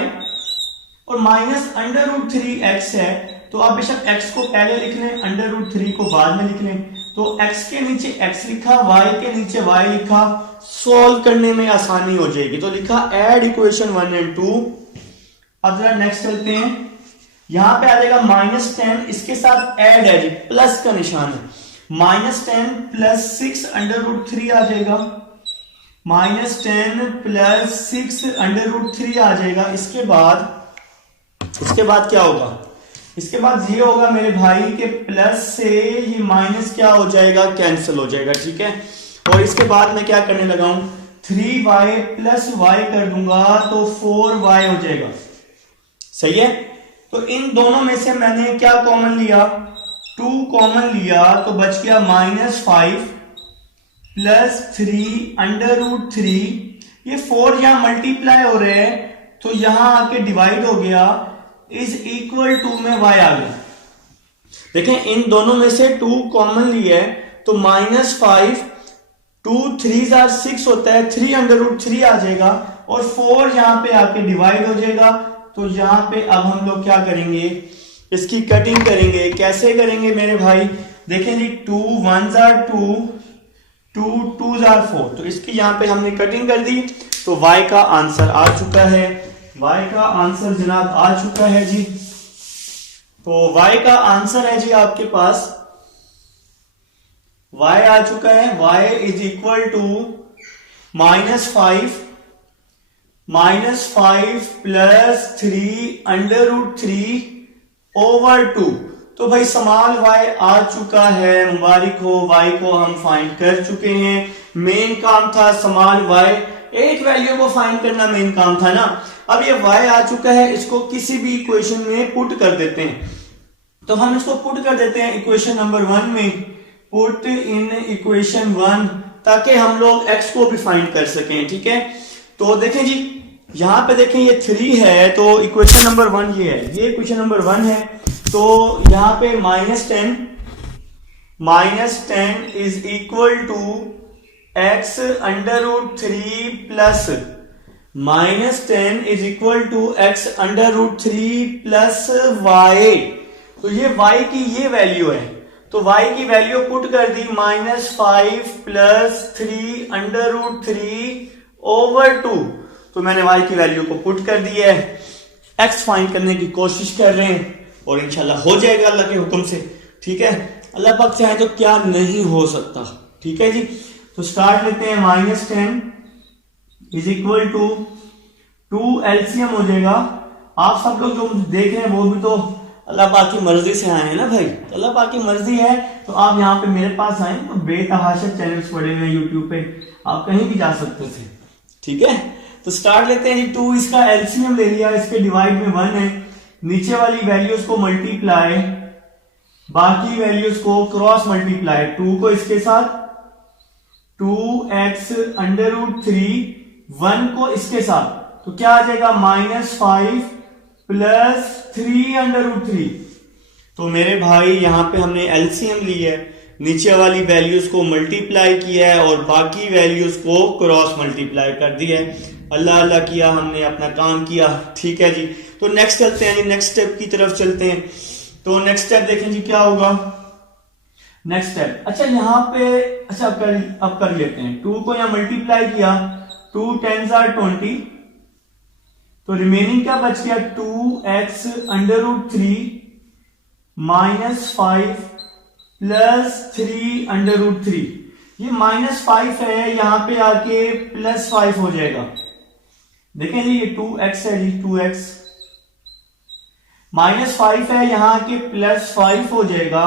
और माइनस अंडर रूट 3x है तो आप बेशक x को पहले लिख लें, अंडर रूट 3 को बाद में लिख लें। तो x के नीचे x लिखा, y के नीचे y लिखा, सॉल्व करने में आसानी हो जाएगी। तो लिखा ऐड इक्वेशन 1 एंड 2। अब जरा नेक्स्ट चलते हैं, यहां पे आ जाएगा -10, इसके साथ ऐड है जी, प्लस का निशान है, -10 प्लस 6 अंडर रूट 3 आ जाएगा, -10 प्लस 6 अंडर रूट 3 आ जाएगा। इसके बाद क्या होगा? इसके बाद ये होगा मेरे भाई के प्लस से ये माइनस क्या हो जाएगा? कैंसिल हो जाएगा। ठीक है, और इसके बाद मैं क्या करने लगा हूं? 3y प्लस y कर दूंगा तो 4y हो जाएगा। सही है, तो इन दोनों में से मैंने क्या कॉमन लिया? 2 कॉमन लिया तो बच गया -5 प्लस 3 अंडर रूट 3। ये 4 यहां मल्टीप्लाई हो रहे हैं तो यहां आके डिवाइड हो गया, इज इक्वल टू में y आ गया। देखें इन दोनों में से 2 कॉमन लिया है तो -5, 2 3 6 होता है, 3 अंडर रूट 3 आ जाएगा, और 4 यहां पे आके डिवाइड हो जाएगा। तो यहां पे अब हम लोग क्या करेंगे? इसकी कटिंग करेंगे। कैसे करेंगे मेरे भाई? देखें जी, 2 1s are 2, 2 2s are 4। तो इसकी यहां पे हमने कटिंग कर दी तो y का आंसर आ चुका है। y का आंसर जनाब आ चुका है जी। तो y का आंसर है जी आपके पास, y आ चुका है, y is equal to -5 plus 3 under root 3 over 2। तो भाई समाल y आ चुका है, मुबारक हो, y को हम फाइंड कर चुके हैं। मेन काम था समाल y, एक वैल्यू को फाइंड करना मेन काम था ना। अब ये y आ चुका है, इसको किसी भी इक्वेशन में पुट कर देते हैं। तो हम इसको पुट कर देते हैं इक्वेशन नंबर 1 में, पुट इन इक्वेशन 1, ताकि हम लोग x को भी फाइंड कर सकें। ठीक है, तो देखें जी, यहां पे देखें ये 3 है तो इक्वेशन नंबर 1 ये है, ये इक्वेशन नंबर 1 है। तो यहां पे -10 is equal to x under root 3 plus -10 is equal to x under root 3 plus y। तो ये y की ये वैल्यू है, तो y की वैल्यू पुट कर दी, -5 प्लस 3 अंडर रूट 3 ओवर 2। तो मैंने y की वैल्यू को पुट कर दी है, x फाइंड करने की कोशिश कर रहे हैं और इंशाल्लाह हो जाएगा अल्लाह के हुक्म से। ठीक है, अल्लाह पाक चाहे तो क्या नहीं हो सकता। ठीक है जी, तो स्टार्ट लेते हैं। -10 इज इक्वल टू 2 एलसीएम हो जाएगा। आप सब लोग जो मुझे देख रहे हैं वो भी तो अल्लाह पाक की मर्जी से आए हैं ना भाई, अल्लाह पाक की मर्जी है तो आप यहाँ पे मेरे पास आए तो बेतहाशा चैनल्स पड़े हुए हैं यूट्यूब पे, आप कहीं भी जा सकते थे। ठीक है, तो स्टार्ट लेते हैं जी। 2 इसका एलसीएम ले लिया, इसके डिवाइड में 1 है, नीचे वाली वैल्यूज को मल्टीप्लाई, बाकी वैल्यूज को क्रॉस मल्टीप्लाई, 2 को इसके साथ 2x अंडर रूट 3, 1 को इसके साथ, तो क्या आ जाएगा -5 प्लस 3 अंडर रूट 3। तो मेरे भाई यहां पे हमने एलसीएम ली है, नीचे वाली वैल्यूज को मल्टीप्लाई किया है और बाकी वैल्यूज को क्रॉस मल्टीप्लाई कर दिया है। अल्लाह अल्लाह किया, हमने अपना काम किया। ठीक है जी, तो नेक्स्ट चलते हैं जी, नेक्स्ट स्टेप की तरफ चलते हैं। तो नेक्स्ट स्टेप देखें जी क्या होगा। नेक्स्ट स्टेप, अच्छा यहाँ पे अच्छा अब कर लेते हैं। 2 को यहां मल्टीप्लाई किया, 2 10s are 20, तो रिमेनिंग क्या बच गया 2x under root 3 -5 plus 3 under root 3। ये -5 है, यहां पे आके +5 हो जाएगा। देखें जी ये 2x है जी, 2x -5 है, यहां आके +5 हो जाएगा,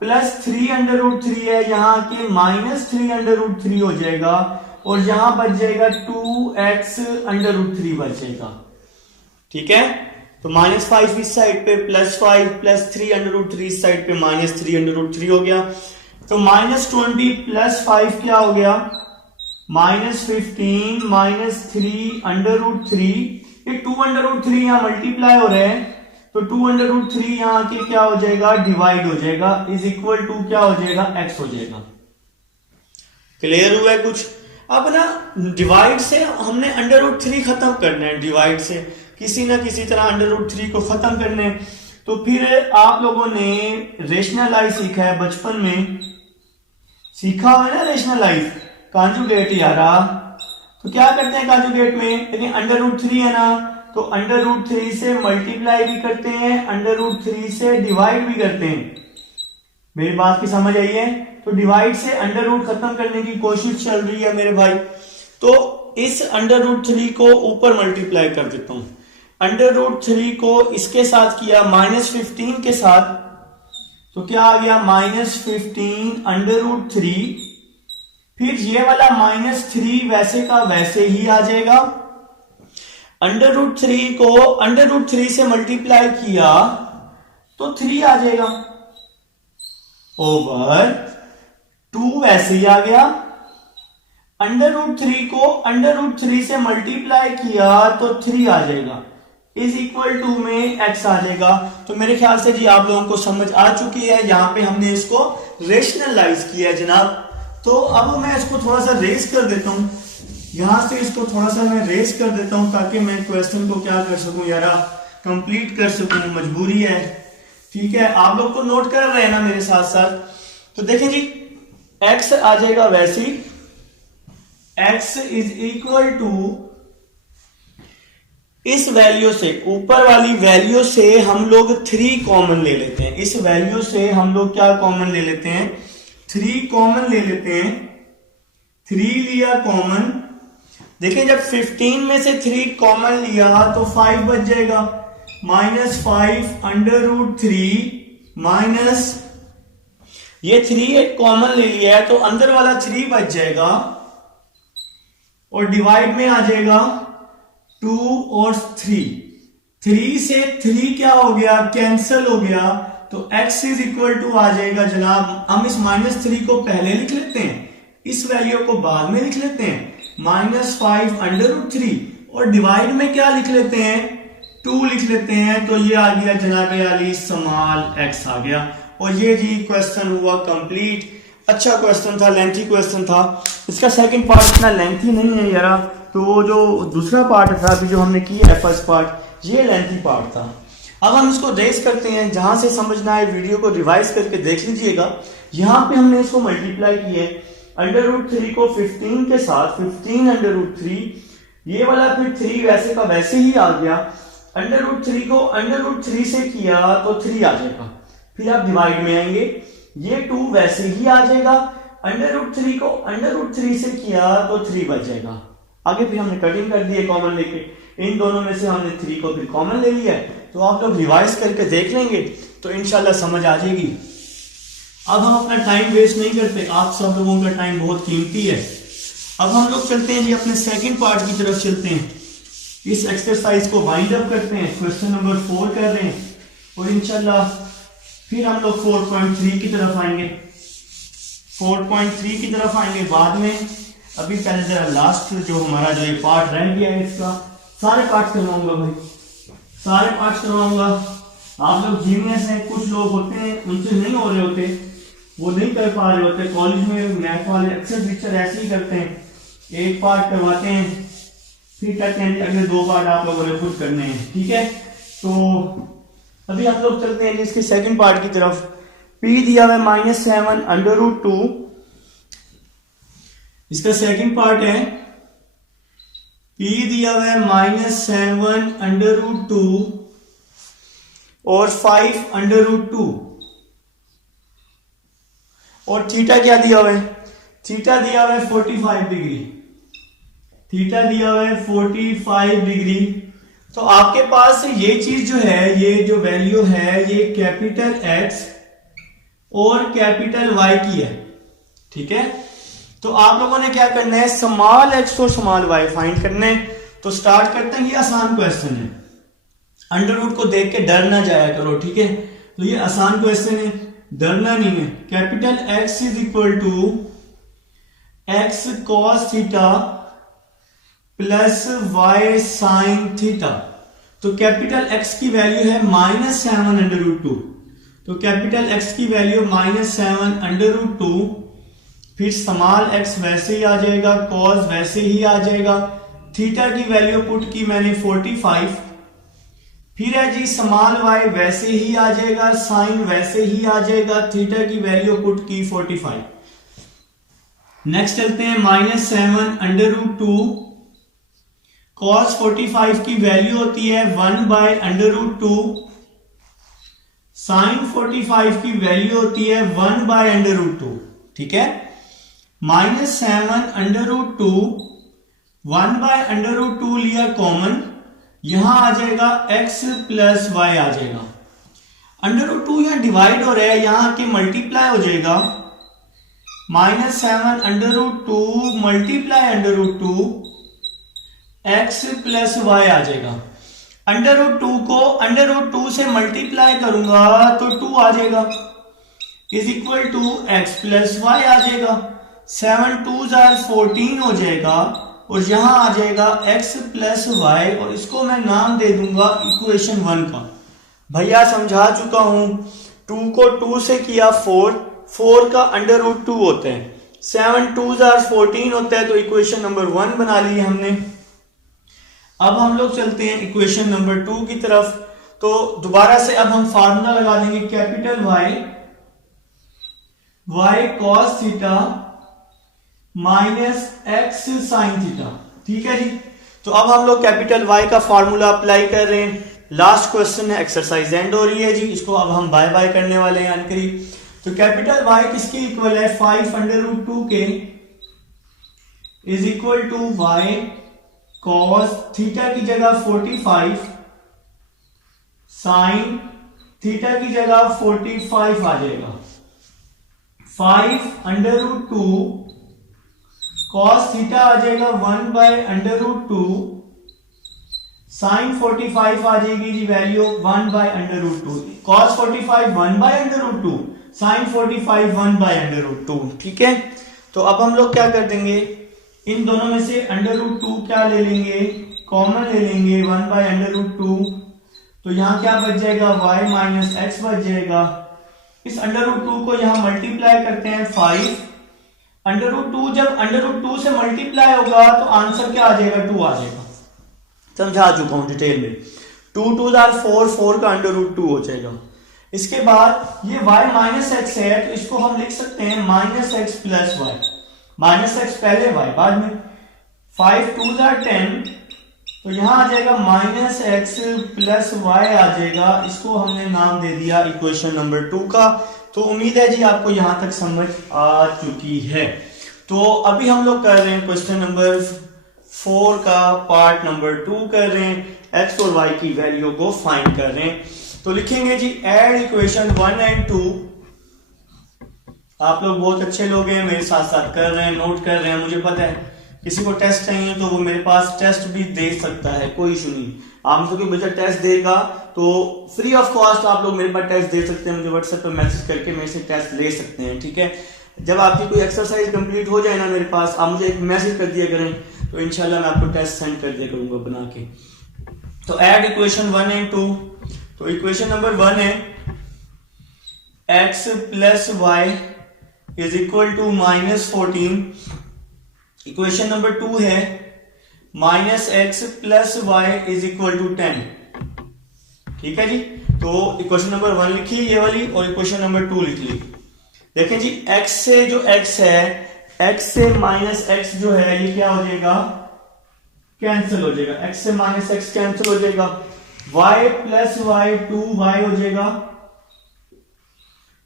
प्लस 3 अंडर रूट 3 है, यहां आके -3 अंडर रूट 3 हो जाएगा, और यहां बच जाएगा 2x अंडर रूट 3 बच जाएगा। ठीक है, तो -5 इस साइड पे, +5 प्लस 3 अंडर रूट 3 इस साइड पे, -3 अंडर रूट 3 हो गया। तो -20 प्लस 5 क्या हो गया -15 -3 अंडर रूट 3। ये 2 अंडर रूट 3 यहां मल्टीप्लाई हो रहे हैं, तो 2 अंडर रूट 3 यहां आके क्या हो जाएगा डिवाइड हो जाएगा, इज इक्वल टू क्या हो जाएगा x हो जाएगा। क्लियर हुआ है कुछ। अब ना डिवाइड से हमने अंडर रूट 3 खत्म करना है, डिवाइड से किसी ना किसी तरह अंडर रूट 3 को खत्म करना है। तो फिर आप लोगों ने रेशनलाइज सीखा है, बचपन में सीखा है ना रेशनलाइज, कॉन्जुगेट यारा। तो क्या करते हैं कॉन्जुगेट में, लेकिन अंडर रूट 3 है ना, तो अंडर रूट 3 से मल्टीप्लाई भी करते हैं, अंडर रूट 3 से डिवाइड भी करते हैं। मेरी बात की समझ आई है। तो डिवाइड से अंडर रूट खत्म करने की कोशिश चल रही है मेरे भाई। तो इस अंडर रूट 3 को ऊपर मल्टीप्लाई कर देता हूं, अंडर रूट 3 को इसके साथ किया -15 के साथ, तो क्या आ गया -15 अंडर रूट 3। फिर ये वाला -3 वैसे का वैसे ही आ जाएगा। अंडर रूट 3 को अंडर रूट 3 से मल्टीप्लाई किया तो 3 आ जाएगा, ओवर 2 वैसे ही आ गया। अंडर रूट 3 को अंडर रूट 3 से मल्टीप्लाई किया तो 3 आ जाएगा, इज इक्वल टू में x आ जाएगा। तो मेरे ख्याल से जी आप लोगों को समझ आ चुकी है, यहां पे हमने इसको रेशनलाइज किया जनाब। तो अब मैं इसको थोड़ा सा रेस कर देता हूं, यहां से इसको थोड़ा सा मैं रेस कर देता हूं ताकि मैं क्वेश्चन को क्या कर सकूं यारा, कंप्लीट कर सकूं, मजबूरी है। ठीक है, आप लोग तो नोट कर रहे हैं ना मेरे साथ साथ। तो देखें जी x आ जाएगा वैसे ही, x इज इक्वल टू इस वैल्यू से, ऊपर वाली वैल्यू से हम लोग 3 कॉमन ले लेते हैं। इस वैल्यू से हम लोग क्या कॉमन ले लेते हैं, 3 कॉमन ले लेते हैं। 3 लिया कॉमन, देखिए जब 15 में से 3 कॉमन लिया तो 5 बच जाएगा, -5 अंडर रूट 3 माइनस ये 3 एक कॉमन ले लिया है तो अंदर वाला 3 बच जाएगा, और डिवाइड में आ जाएगा 2 और 3। 3 से 3 क्या हो गया, कैंसल हो गया, तो x इज इक्वल टू आ जाएगा जनाब। हम इस -3 को पहले लिख लेते हैं, इस वैल्यू को बाद में लिख लेते हैं, -5 अंडर रूट 3, और डिवाइड में क्या लिख लेते हैं, 2 लिख लेते हैं। तो ये आ गया जनाब अली स्मॉल x आ गया, और ये जी क्वेश्चन हुआ कंप्लीट। अच्छा क्वेश्चन था, लेंथी क्वेश्चन था। इसका सेकंड पार्ट इतना लेंथी नहीं है यारा, तो जो दूसरा पार्ट था अभी जो हमने किया है फर्स्ट पार्ट, ये लेंथी पार्ट था। अब हम इसको रेस करते हैं, जहां से समझना है वीडियो को रिवाइज करके देख लीजिएगा। यहां पे हमने इसको मल्टीप्लाई किए, अंडर रूट 3 को 15 के साथ, 15 अंडर रूट 3, ये वाला फिर 3 वैसे का वैसे ही आ गया। अंडर रूट 3 को अंडर रूट 3 से किया तो 3 आ जाएगा, फिर आप डिवाइड में आएंगे, ये 2 वैसे ही आ जाएगा। अंडर रूट 3 को अंडर रूट 3 से किया तो 3 बच जाएगा। आगे फिर हमने कटिंग कर दी है कॉमन लेके, इन दोनों में से हमने 3 को फिर कॉमन ले लिया है, तो आप लोग रिवाइज करके देख लेंगे तो इंशाल्लाह समझ आ जाएगी। अब हम अपना टाइम वेस्ट नहीं करते, आप सब लोगों का टाइम बहुत कीमती है। अब हम लोग चलते हैं जी अपने सेकंड पार्ट की तरफ चलते हैं। इस एक्सरसाइज को वाइंड अप करते हैं, क्वेश्चन नंबर 4 कर रहे हैं और इंशाल्लाह फिर हम लोग 4.3 की तरफ आएंगे, 4.3 की तरफ आएंगे बाद में। अभी पहले जरा लास्ट जो हमारा जो ये पार्ट रह गया है इसका सारे पार्ट करवाऊंगा भाई, सारे पार्ट करवाऊंगा। आप लोग जीनियस हैं, कुछ लोग होते हैं उनसे नहीं हो रहे होते, वो नहीं कर पा रहे होते। कॉलेज में मैथ वाले अक्सर टीचर ऐसे ही करते हैं, एक पार्ट करवाते हैं फिर कहते हैं अगले 2 पार्ट आप लोगों ने खुद करने हैं, ठीक है। तो अभी हम लोग चलते हैं इसके सेकंड पार्ट की तरफ। P दिया हुआ है -7 √2, इसका सेकंड पार्ट है P दिया हुआ है -7 √2 और 5 √2 और थीटा क्या दिया हुआ है, थीटा दिया हुआ है 45 डिग्री, थीटा दिया हुआ है 45 डिग्री। तो आपके पास ये चीज जो है, ये जो वैल्यू है ये कैपिटल X और कैपिटल Y की है, ठीक है। तो आप लोगों ने क्या करना है, स्मॉल x और स्मॉल y फाइंड करना है। तो स्टार्ट करते हैं, ये आसान क्वेश्चन है, अंडर रूट को देख के डर ना जाया करो, ठीक है। तो ये आसान क्वेश्चन है, डरना नहीं है। Capital X is equal to x cos theta plus y sine theta. तो कैपिटल X की वैल्यू है -7 √2, तो कैपिटल X की वैल्यू -7 √2, फिर स्मॉल x वैसे ही आ जाएगा, cos वैसे ही आ जाएगा, थीटा की वैल्यू पुट की मैंने 45, फिर है जी स्मॉल y वैसे ही आ जाएगा, साइन वैसे ही आ जाएगा, थीटा की वैल्यू पुट की 45। नेक्स्ट चलते हैं -7 √2, cos 45 की वैल्यू होती है 1/√2, साइन 45 की वैल्यू होती है 1/√2, ठीक है। -7 √2 1/√2 लिया कॉमन, यहां आ जाएगा x प्लस y आ जाएगा। √2 यहां डिवाइड हो रहा है, यहां के मल्टीप्लाई हो जाएगा, -7 √2 मल्टीप्लाई √2 x प्लस y आ जाएगा। √2 को √2 से मल्टीप्लाई करूंगा तो 2 आ जाएगा, is equal to x plus y आ जाएगा। 7 2s are 14 हो जाएगा और यहां आ जाएगा x प्लस y और इसको मैं नाम दे दूंगा इक्वेशन 1 का। भैया समझा चुका हूं, 2 को 2 से किया 4 का √2 होते हैं, 7 2s are 14 होता है, तो इक्वेशन नंबर 1 बना ली हमने। अब हम लोग चलते हैं इक्वेशन नंबर 2 की तरफ। तो दोबारा से अब हम फार्मूला लगा देंगे, capital y cos theta minus x sine theta, ठीक है जी। तो अब हम लोग कैपिटल Y का फार्मूला अप्लाई कर रहे हैं। लास्ट क्वेश्चन है, एक्सरसाइज एंड हो रही है जी, इसको अब हम बाय बाय करने वाले हैं अनकरीब। तो कैपिटल Y किसके इक्वल है, 5 √2 के is equal to y cos थीटा की जगह 45 साइन थीटा की जगह 45 आ जाएगा। 5 √2 cos थीटा आ जाएगा 1/√2 साइन 45 आ जाएगी जी वैल्यू 1/√2। cos 45 1/√2, साइन 45 1/√2, ठीक है। तो अब हम लोग क्या कर देंगे, इन दोनों में से √2 क्या ले लेंगे, कॉमन ले लेंगे 1/√2। तो यहां क्या बच जाएगा, y माइनस एक्स बच जाएगा। इस √2 को यहां मल्टीप्लाई करते हैं 5, √2 जब √2 से मल्टीप्लाई होगा तो आंसर क्या आ जाएगा, 2 आ जाएगा। समझा चुका हूं डिटेल में। 2 2s are 4 का √2 हो जाएगा। इसके बाद ये y माइनस एक्स है तो इसको हम लिख सकते हैं minus x plus y, minus x पहले y बाद में। 5 2s are 10 तो यहां आ जाएगा माइनस एक्स प्लस वाई आ जाएगा। इसको हमने नाम दे दिया इक्वेशन नंबर 2 का। तो उम्मीद है जी आपको यहां तक समझ आ चुकी है। तो अभी हम लोग कर रहे हैं क्वेश्चन नंबर 4 का पार्ट नंबर 2 कर रहे हैं, x और y की वैल्यू को फाइंड कर रहे हैं। तो लिखेंगे जी ऐड इक्वेशन 1 एंड 2। आप लोग बहुत अच्छे लोग हैं, मेरे साथ साथ कर रहे हैं, नोट कर रहे हैं। मुझे पता है किसी को टेस्ट चाहिए तो वो मेरे पास टेस्ट भी दे सकता है, कोई इशू नहीं। आप मुझे कोई बच्चा टेस्ट देगा तो फ्री ऑफ कॉस्ट आप लोग मेरे पास टेस्ट दे सकते हैं, मुझे व्हाट्सएप पर मैसेज करके मेरे से टेस्ट ले सकते हैं, ठीक है। जब आपकी कोई एक्सरसाइज कंप्लीट हो जाए ना मेरे पास, आप मुझे एक मैसेज कर दिया करें, तो इंशाल्लाह मैं आपको टेस्ट सेंड कर दिया करूंगा बना के। तो ऐड इक्वेशन 1 एंड 2। तो इक्वेशन नंबर 1 है x plus y is equal to -14। Equation number 2 है -x plus y is equal to 10। ठीक है जी। तो इक्वेशन नंबर 1 लिख ली ये वाली, और इक्वेशन नंबर 2 लिख ली। देखें जी, x से जो x है, x से -x जो है ये क्या हो जाएगा, कैंसिल हो जाएगा। x से -x कैंसिल हो जाएगा। y प्लस वाई 2y हो जाएगा।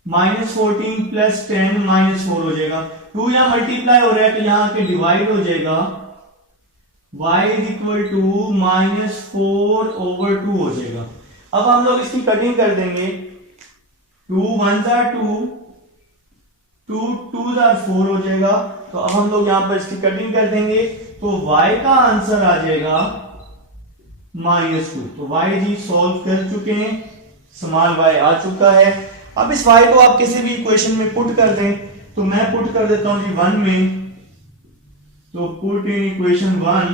-14 प्लस 10 -4 हो जाएगा। 2 यहां मल्टीप्लाई हो रहा है तो यहां के डिवाइड हो जाएगा। y इज इक्वल टू -4/2 हो जाएगा। अब हम लोग इसकी कटिंग कर देंगे। 2 1 2, 2 2 4 हो जाएगा। तो अब हम लोग यहां पर इसकी कटिंग कर देंगे, तो y का आंसर आ जाएगा -2। तो y जी सॉल्व कर चुके हैं, स्मॉल y आ चुका है। अब इस y को आप किसी भी इक्वेशन में पुट कर दें, तो मैं पुट कर देता हूं जी 1 में। तो पुट इन इक्वेशन 1,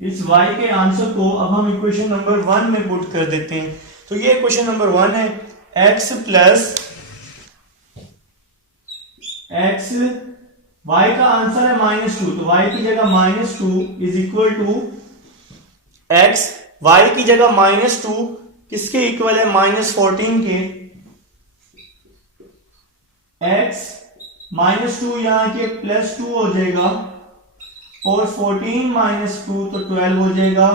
इस y के आंसर को अब हम इक्वेशन नंबर 1 में पुट कर देते हैं। तो ये इक्वेशन नंबर 1 है, x प्लस x, y का आंसर है -2, तो y की जगह -2 is equal to x, y की जगह -2 किसके इक्वल है, -14 के। x -2 यहां के +2 हो जाएगा, और 14 -2 तो 12 हो जाएगा,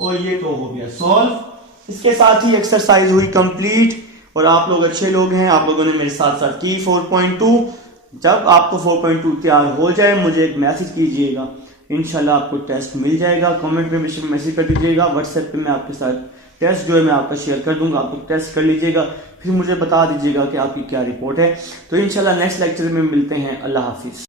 और ये तो हो गया सॉल्व। इसके साथ ही एक्सरसाइज हुई कंप्लीट, और आप लोग अच्छे लोग हैं, आप लोगों ने मेरे साथ साथ की 4.2। जब आपको 4.2 तैयार हो जाए मुझे एक मैसेज कीजिएगा, इंशाल्लाह आपको टेस्ट मिल जाएगा। कमेंट में मैसेज कर दीजिएगा, व्हाट्सएप पे मैं आपके साथ टेस्ट जो है मैं आपका शेयर कर दूंगा, आप लोग टेस्ट कर लीजिएगा, फिर मुझे बता दीजिएगा कि आपकी क्या रिपोर्ट है। तो इंशाल्लाह नेक्स्ट लेक्चर में मिलते हैं। अल्लाह हाफिज।